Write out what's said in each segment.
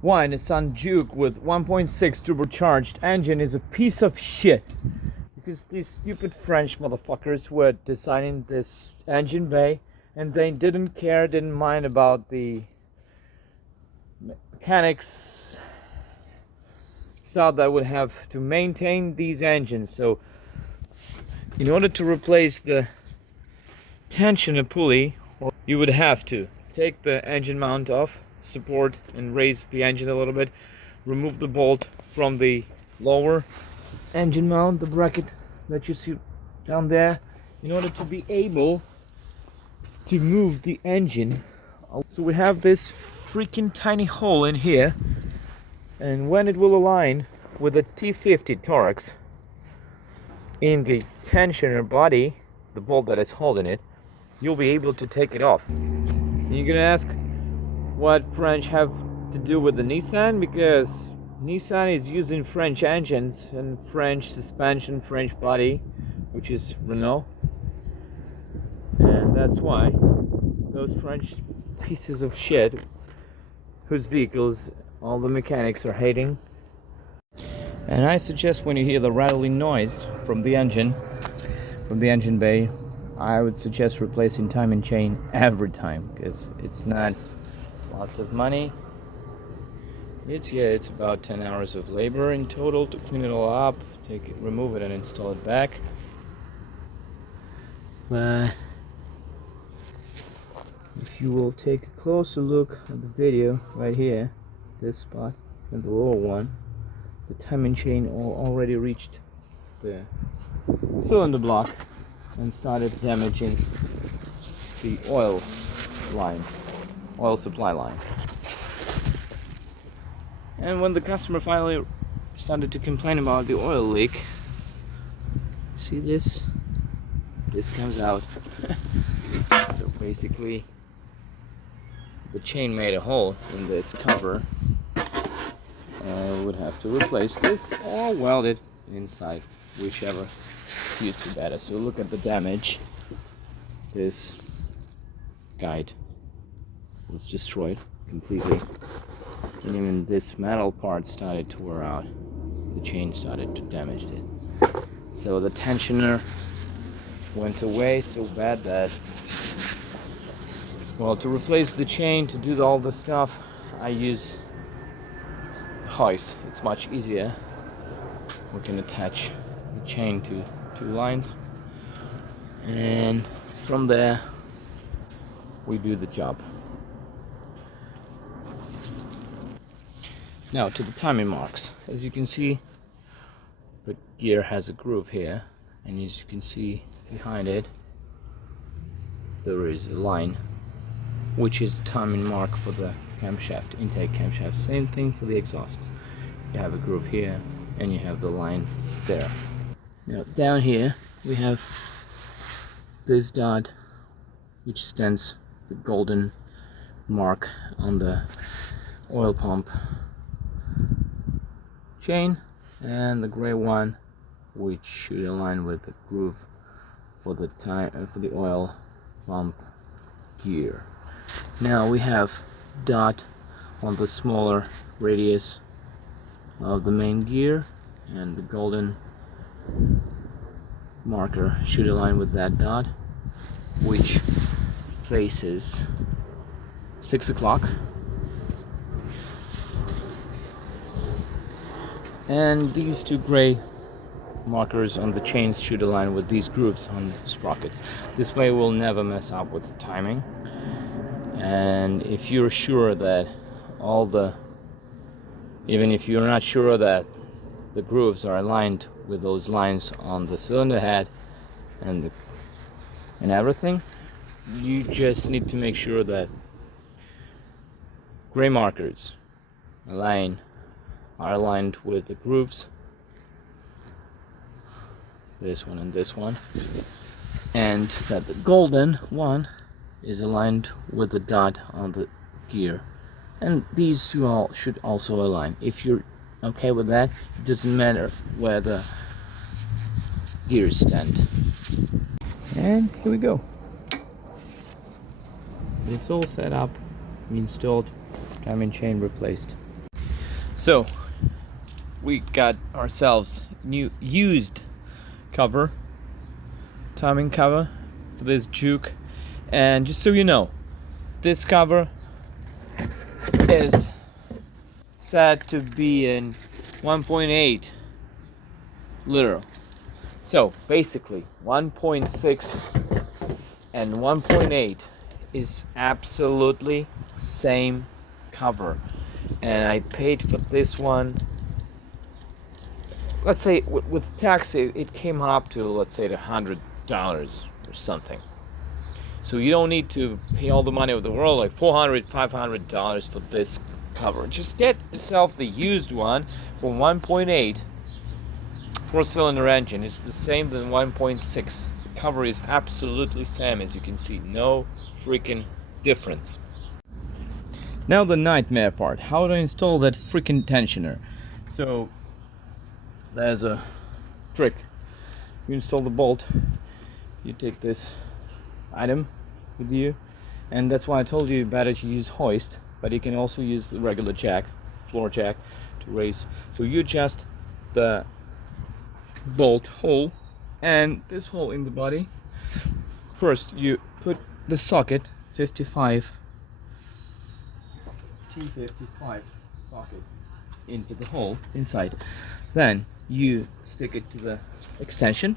Why Nissan Juke with 1.6 turbocharged engine is a piece of shit. Because these stupid French motherfuckers were designing this engine bay and they didn't mind about the mechanics stuff that would have to maintain these engines. So in order to replace the tensioner pulley, you would have to take the engine mount off, support and raise the engine a little bit, remove the bolt from the lower engine mount, the bracket that you see down there, in order to be able to move the engine. So we have this freaking tiny hole in here, and when it will align with the T50 Torx in the tensioner body, the bolt that is holding it, you'll be able to take it off. And you're gonna ask what French have to do with the Nissan, because Nissan is using French engines and French suspension, French body, which is Renault, and that's why those French pieces of shit whose vehicles all the mechanics are hating. And I suggest when you hear the rattling noise from the engine bay, I would suggest replacing timing chain every time, because it's not lots of money. It's about 10 hours of labor in total to clean it all up, take it, remove it and install it back. But if you will take a closer look at the video right here, this spot and the lower one, the timing chain already reached the cylinder block and started damaging the oil supply line. And when the customer finally started to complain about the oil leak, see this comes out. So basically the chain made a hole in this cover. Would have to replace this or weld it inside, whichever suits you better. So look at the damage. This guide was destroyed completely, and even this metal part started to wear out. The chain started to damage it. So the tensioner went away so bad that, well, to replace the chain, to do all the stuff, I use hoist. It's much easier. We can attach the chain to two lines, and from there we do the job. Now to the timing marks. As you can see, the gear has a groove here, and as you can see behind it there is a line, which is the timing mark for the camshaft, intake camshaft. Same thing for the exhaust. You have a groove here and you have the line there. Now down here we have this dot, which stands the golden mark on the oil pump chain, and the gray one, which should align with the groove for the oil pump gear. Now we have dot on the smaller radius of the main gear, and the golden marker should align with that dot, which faces 6 o'clock. And these two gray markers on the chains should align with these grooves on the sprockets. This way we'll never mess up with the timing. And if you're sure that even if you're not sure that the grooves are aligned with those lines on the cylinder head and everything, you just need to make sure that gray markers are aligned with the grooves, this one and this one, and that the golden one is aligned with the dot on the gear, and these two all should also align. If you're okay with that, it doesn't matter where the gears stand. And here we go. It's all set up, installed, timing chain replaced. So we got ourselves new used cover, timing cover for this juke. And just so you know, this cover is said to be in 1.8 literal. So basically 1.6 and 1.8 is absolutely same cover, and I paid for this one, let's say with tax it came up to, let's say, $100 or something. So you don't need to pay all the money of the world, like $400-500 for this cover. Just get yourself the used one for 1.8 4-cylinder engine. It's the same than 1.6. The cover is absolutely same, as you can see, no freaking difference. Now the nightmare part, how to install that freaking tensioner. So there's a trick. You install the bolt, you take this item with you, and that's why I told you better to use hoist, but you can also use the regular jack, floor jack, to raise. So you adjust the bolt hole and this hole in the body. First you put the socket 55 T55 socket into the hole inside, then you stick it to the extension,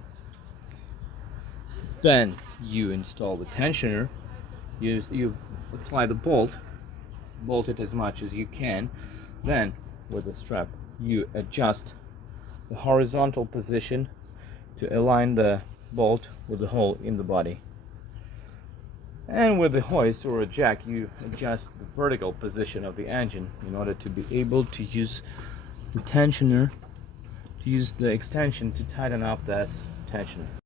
then you install the tensioner, you apply the bolt it as much as you can, then with the strap you adjust the horizontal position to align the bolt with the hole in the body, and with the hoist or a jack you adjust the vertical position of the engine in order to be able to use the tensioner, to use the extension to tighten up that tensioner.